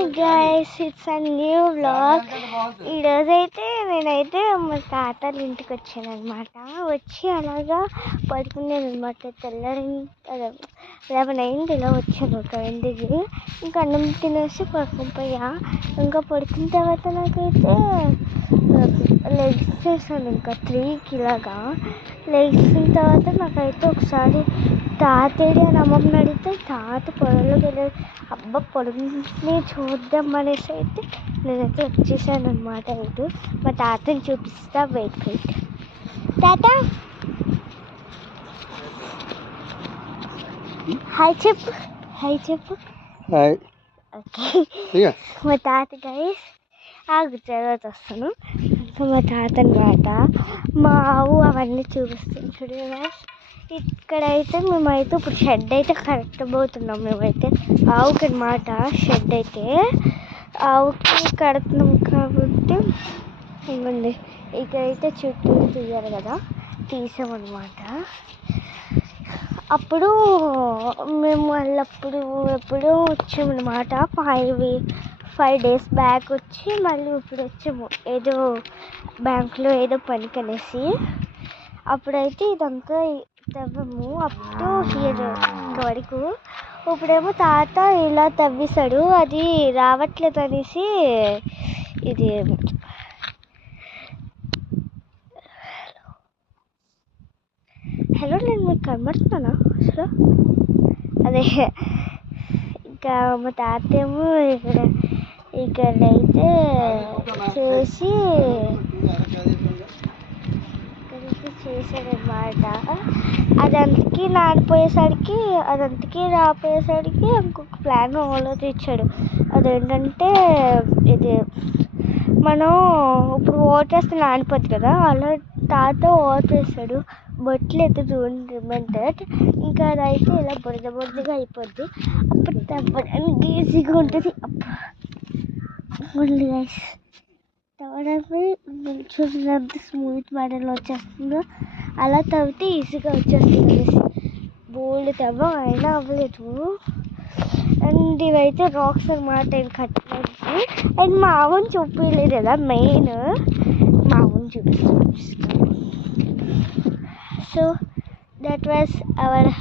Hi guys, it's a new vlog. ఈరోజైతే నేనైతే మా తాతల ఇంటికి వచ్చాను అనమాట. వచ్చి అలాగా పడుకున్నాను అనమాట. తెల్లారి 11 అయింది. ఇలా వచ్చాను ఒక ఇంటికి. ఇంకా అన్నం తినేసి పడుకుపోయా. ఇంకా పడుకున్న తర్వాత నాకైతే లెగ్స్ చేశాను. ఇంకా 3కి ఇలాగా లేచిన తర్వాత నాకైతే ఒకసారి తాతేడి అని అమ్మమ్మని అడిగితే తాత పొలంలోకి వెళ్ళాడు. అబ్బా పొలంని చూద్దాం అనేసి అయితే నేనైతే వచ్చేసాను అనమాట. ఇటు మా తాతని చూపిస్తా. వెయిట్ తాత హాయ్ చెప్పు. హాయ్. ఓకే, మా తాత గైస్ ఆగు తర్వాత వస్తాను. మా తాత అనమాట. మా ఆవు అవన్నీ చూపిస్తాను చూడండి గైస్. ఇక్కడైతే మేమైతే ఇప్పుడు షెడ్ అయితే కరెక్ట్ పోతున్నాం. మేమైతే ఆవుకి అనమాట షెడ్ అయితే ఆవుకి కడుతున్నాం కాబట్టి ఇవ్వండి. ఇక్కడైతే చుట్టూ తీయాలి కదా, తీసామన్నమాట. అప్పుడు మేము వాళ్ళప్పుడు ఎప్పుడూ వచ్చామన్నమాట. 5 days బ్యాక్ వచ్చి మళ్ళీ ఇప్పుడు వచ్చాము ఏదో బ్యాంకులో ఏదో పనికి అనేసి. అప్పుడైతే ఇదంతా తవ్వము అప్పుడు హియర్ ఇంకా వరకు. ఇప్పుడేమో తాత ఇలా తవ్వేశాడు, అది రావట్లేదు అనేసి. ఇది హలో, నేను మీకు కనబడుతున్నానా అసలు? అదే ఇంకా మా తాత ఏమో ఇక్కడైతే చేసి చేశాడనమాట. అదంతకీ రాపోయేసరికి ఇంకొక ప్లాన్ ఆలోచించాడు. అదేంటంటే ఇది మనం ఇప్పుడు ఓటేస్తే నానిపోద్ది కదా, అలా తాత ఓటేస్తాడు. బొట్లు అయితే చూడండి. ఇంకా అదైతే ఇలా బురదగా అయిపోద్ది. అప్పుడు తవ్వడానికి ఈజీగా ఉంటుంది. తవ్వడానికి చూసినంత స్మూత్ మోడల్ వచ్చేస్తుందో అలా తవ్వితే ఈజీగా వచ్చేస్తుంది అనేసి బోల్డ్ తవ్వ అయినా అవ్వలేదు. అండ్ ఇవైతే రాక్స్ అనమాట కట్టడానికి. అండ్ మా ఆవుని చూపించలేదు కదా, మెయిన్ మా ఆవుని చూపిస్తాను. సో దట్ వాజ్ అవర్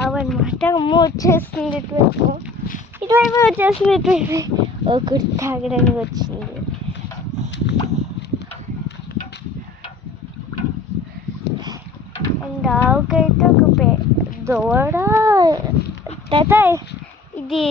ఆవు అనమాట. అమ్మ వచ్చేస్తుంది ఇటువైపు వచ్చేస్తుంది. ఒకటి తాగడానికి వచ్చింది. అండ్ ఆవుకైతే ఒక దూడ ఇది